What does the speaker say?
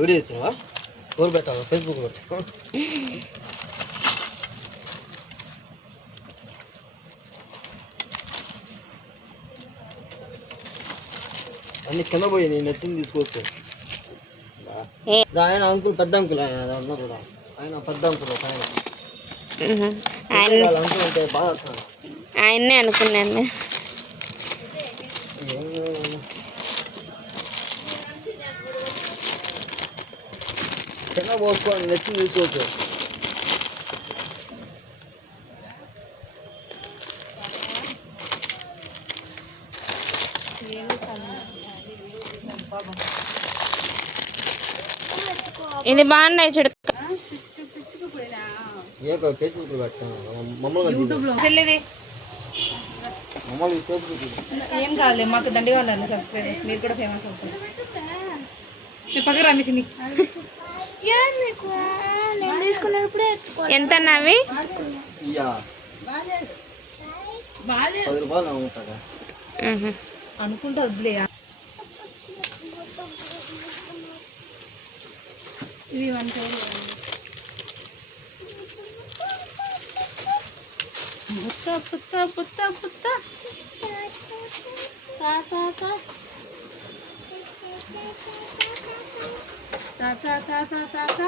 Video ఇస్తున్నావా? ఎవరు పెట్టాలి? ఫేస్బుక్ పెట్టా. అన్ని కింద పోయి నేను నెత్తిని తీసుకోవచ్చు. ఆయన అంకుల్ పెద్ద అంకుల్ ఆయన ఉన్నా కూడా ఆయన పెద్ద అంకుల్ అంకుల్ అంటే బాగా ఆయన్నే అనుకున్నాను. కింద పోసుకొని నెత్తిని తీసుకోవచ్చు. ఇది బాగున్నాయి చూడు. ఫేస్బుక్ పెడతాను మమ్మల్ని ఏం కాదులే, మాకు దండిగా ఉండాలి సబ్స్క్రైబర్స్, మీరు కూడా ఫేమస్ అవుతారు. పక్కన రమ్మించింది. ఎంత అవి? 10 రూపాయలు అమ్ముతారా అనుకుంటా వద్దులే. ఇవి 1 పుత్త పుత్త పుత్త పుత్త తా తా తా తా తా తా తా తా తా.